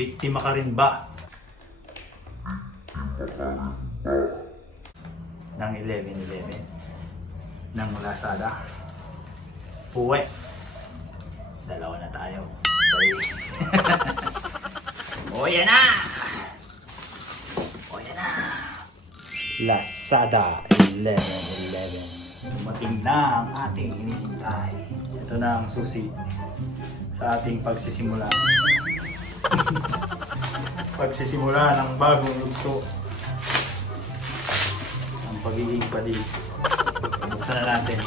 Biktima ka rin ba? Ng 11-11 ng Lazada. Puwes, dalawa na tayo. O yan na! O yan na! Lazada 11-11. Dumating na ang ating hinihintay. Ito na ang susi sa ating pagsisimula. Pagsisimula ng bagong lugto. Ang pagiging padi. Buksan na natin.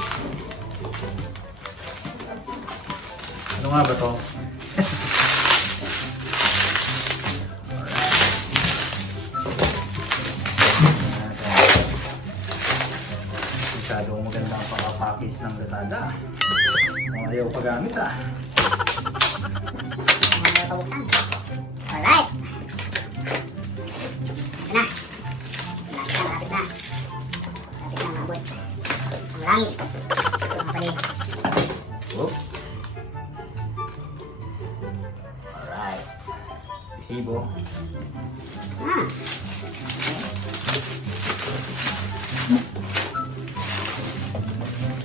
Ano nga ba to? Masyadong maganda ang pang-package ng Lazada. Ayaw pagamit ah. Ayaw pabuksan. Alright. Ito na. Lapit na. Lapit na mabot. Ang langit. Mga pali. Oh. Alright. Resibo. Ah.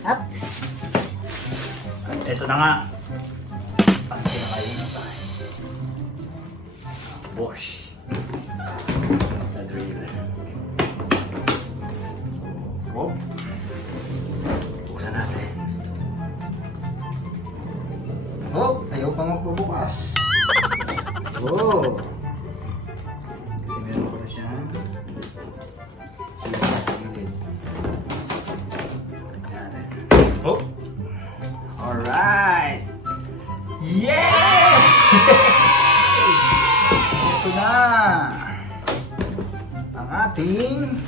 Up. Ito na nga. Pansin na kayo na tayo. Bosch. Sa drill. Oh. Buksan natin. Oh, ayaw pa magpabukas. Oh. Kasi meron ko na siya. Sige, gilid. Natin. Oh. Alright! Yeah! Ito na ang ating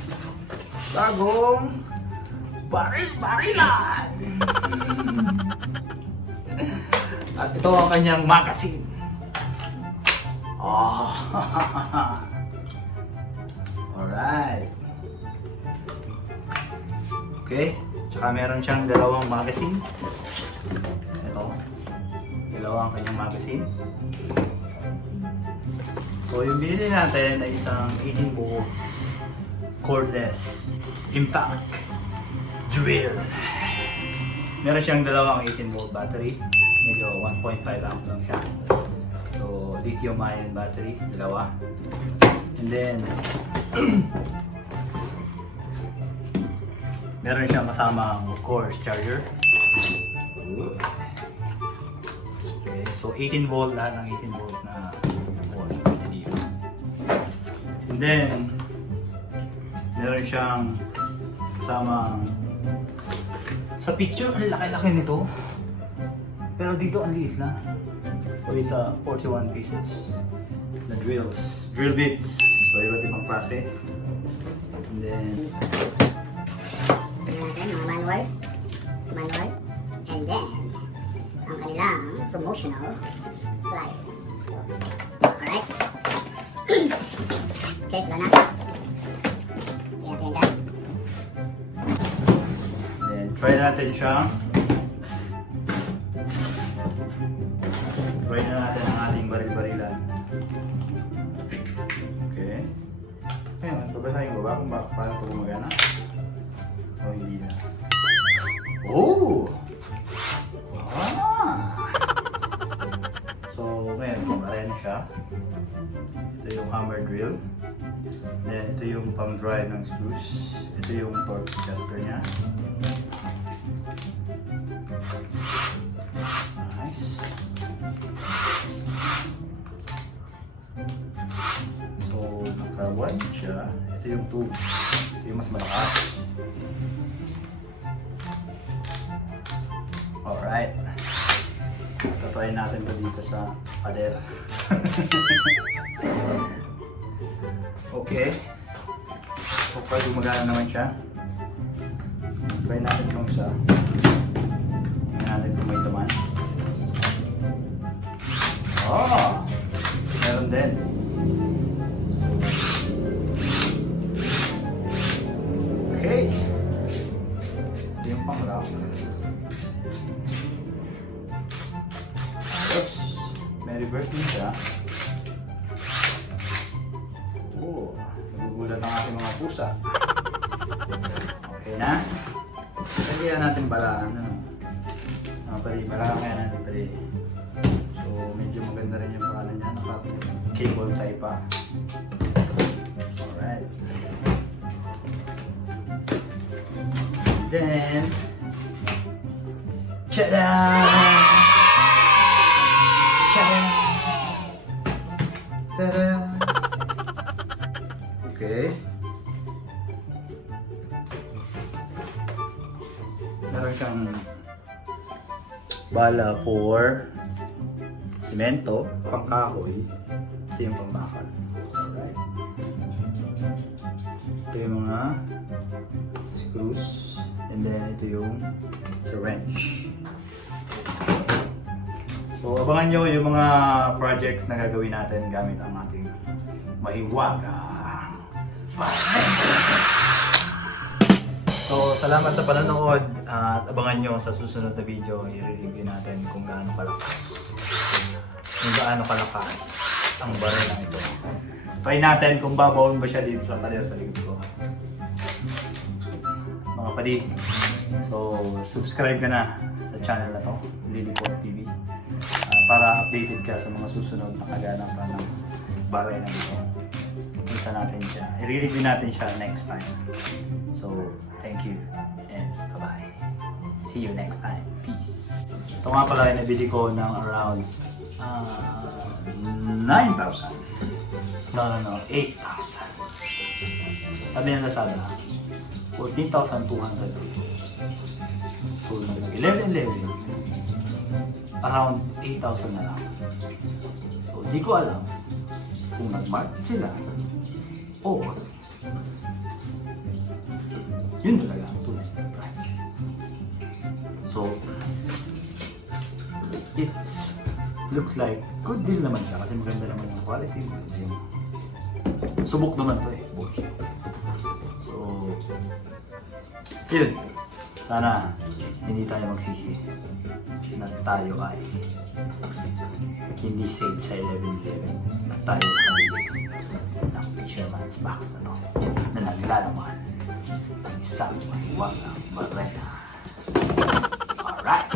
bagong Baril-barilan! At ito ang kanyang magazine. Oh. Alright. Okay. Tsaka meron siyang dalawang magazine. Ito. Dalawang kanyang magazine. So yung binili natin ay isang 18V Cordless Impact Drill. Meron siyang dalawang 18V battery. Medyo 1.5 amp lang siya. So lithium ion battery, dalawa. And then meron siyang kasamang of course charger. Okay, so 18V lahat ng 18V na volt. And then meron siyang kasamang, sa picture ang laki-laki nito, pero dito ang liit na. So it's 41 pieces na drill bits. So iba't ibang klase. And then Tingnan natin mga manual. And then, ang kanilang promotional flyers. Alright. Okay, wala na. Tingnan natin dyan. then try natin siya. Try na natin ang ating baril-barilan. Okay. Ngayon, babasahin ko ba kung paano ito gumagana? O hindi na. Oh! Ah! So, ngayon, kumarin siya. Ito yung hammer drill. Then, ito yung pang-drive ng screws. Ito yung torque adjuster niya. Nice. So, naka-1 siya. Ito yung tube. Ito yung mas malakas. Alright. Tatayin natin ito dito sa pader. Okay. So, pag gumagana naman siya, try natin itong isa. Tingnan natin kung may laman. Oh! Meron din. Okay. Ito yung pang-lock. Oops. May reverse din siya. Nagugulat ang ating mga pusa. Okay na? Kaya natin balaan. Balaan kaya natin pali. So, medyo maganda rin yung pangalan niya. Naka-cable tie pa. Alright. Then, tada! Tada! Tada! Okay. Meron kang bala for simento, pangkahoy, ito yung pambakal. Alright. Ito yung mga screws, and then ito yung wrench. So abangan nyo yung mga projects na gagawin natin gamit ang ating mahiwagang So salamat sa panonood at abangan nyo sa susunod na video. I-review natin kung gaano kalakas ang baril ng ito. Try natin kung babawin ba siya dito sa pader sa likod ko. Mga padi, so subscribe ka na sa channel na to, 18V TV, para updated ka sa mga susunod na kaganap ng baril ng ito. Isa natin siya, i-review natin siya next time. So thank you and bye-bye. See you next time. Peace. Ito nga pala ay nabili ko ng around 9,000. No, 8,000. Sabi ng Lazada, 14,200. So, 11, around 8,000 na lang. So, di ko alam kung nag-mark sila o yun talaga ang tunay na price. So, it looks like good deal naman siya kasi maganda naman yung quality. Subok naman to eh, Bosch. So, yun. Sana hindi tayo magsisi na tayo ay hindi safe sa 11/11 na tayo nakabili ng fisherman's box na to na naglalaman ng isang mahiwagang barena. Alright!